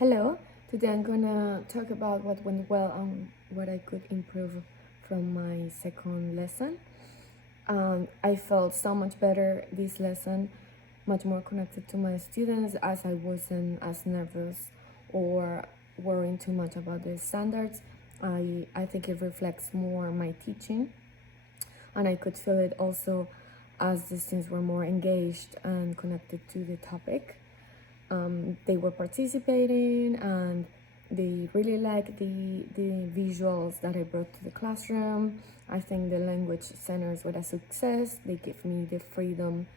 Hello, today I'm gonna talk about what went well and what I could improve from my second lesson. I felt so much better this lesson, much more connected to my students as I wasn't as nervous or worrying too much about the standards. I think it reflects more my teaching, and I could feel it also as the students were more engaged and connected to the topic. They were participating and they really liked the visuals that I brought to the classroom. I think the language centers were a success. They gave me the freedom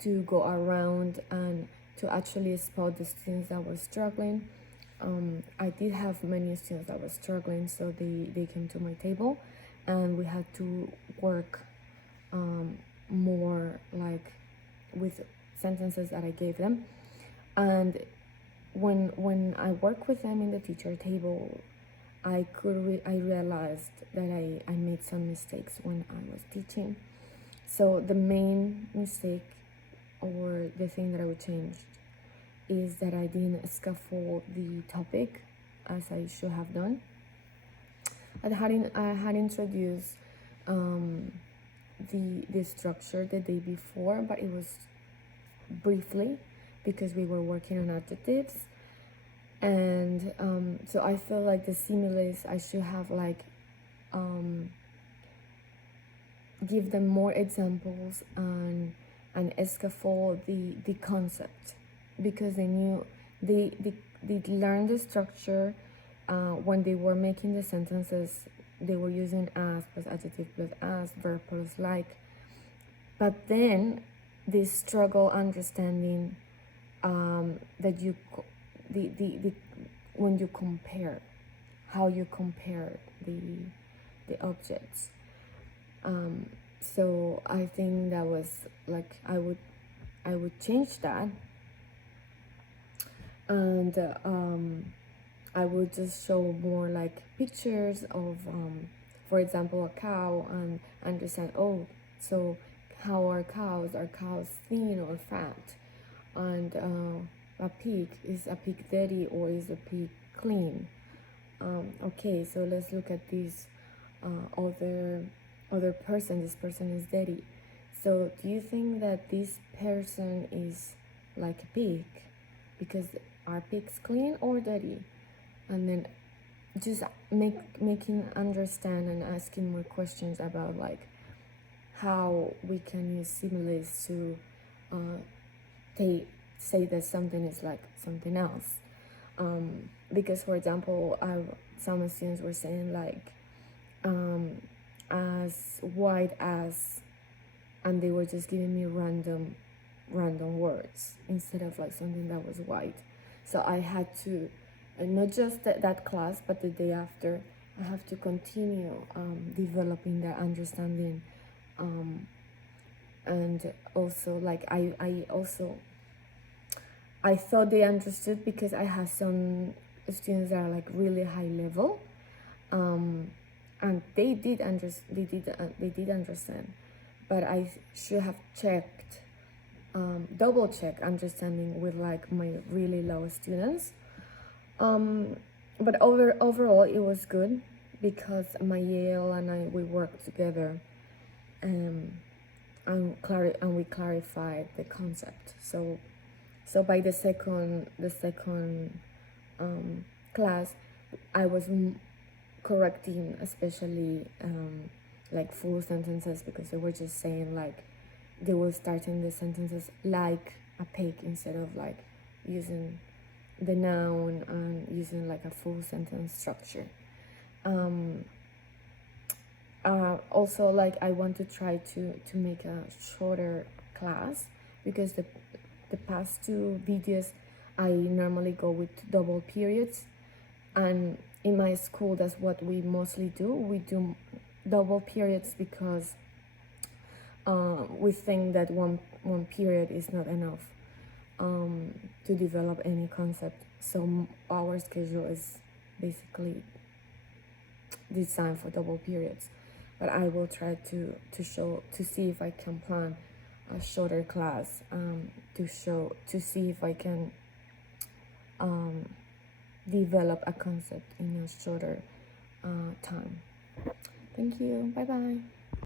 to go around and to actually spot the students that were struggling. I did have many students that were struggling, so they came to my table and we had to work more like with sentences that I gave them. And when I work with them in the teacher table, I realized that I made some mistakes when I was teaching. So the main mistake or the thing that I would change is that I didn't scaffold the topic as I should have done. I had introduced the structure the day before, but it was briefly because we were working on adjectives. And so I feel like the similes I should have give them more examples and scaffold the concept, because they learned the structure. When they were making the sentences, they were using as plus adjective plus as, verb plus like, but then they struggle understanding that the when you compare, how you compare the objects. So I think that was like I would change that, and I would just show more like pictures of for example a cow, and understand, oh, so how are cows? Are cows thin or fat? And a pig, is a pig dirty or is a pig clean? Okay, so let's look at this other person. This person is dirty. So do you think that this person is like a pig? Because are pigs clean or dirty? And then just making understand and asking more questions about like how we can use similes to say that something is like something else. Because for example, some students were saying like as white as, and they were just giving me random words instead of like something that was white. So I had to, not just that class, but the day after, I have to continue developing that understanding. And also like I thought they understood because I had some students that are like really high level, and they did understand, but I should have checked, double check understanding with like my really low students. But overall it was good because my Yale and we worked together, and we clarified the concept. So by the second class, I was correcting especially like full sentences, because they were just saying like they were starting the sentences like a pig instead of like using the noun and using like a full sentence structure. Also, like I want to try to make a shorter class, because the past two videos I normally go with double periods, and in my school that's what we mostly do. We do double periods because we think that one period is not enough to develop any concept. So our schedule is basically designed for double periods. But I will try to see if I can plan a shorter class, to see if I can develop a concept in a shorter time. Thank you. Bye bye.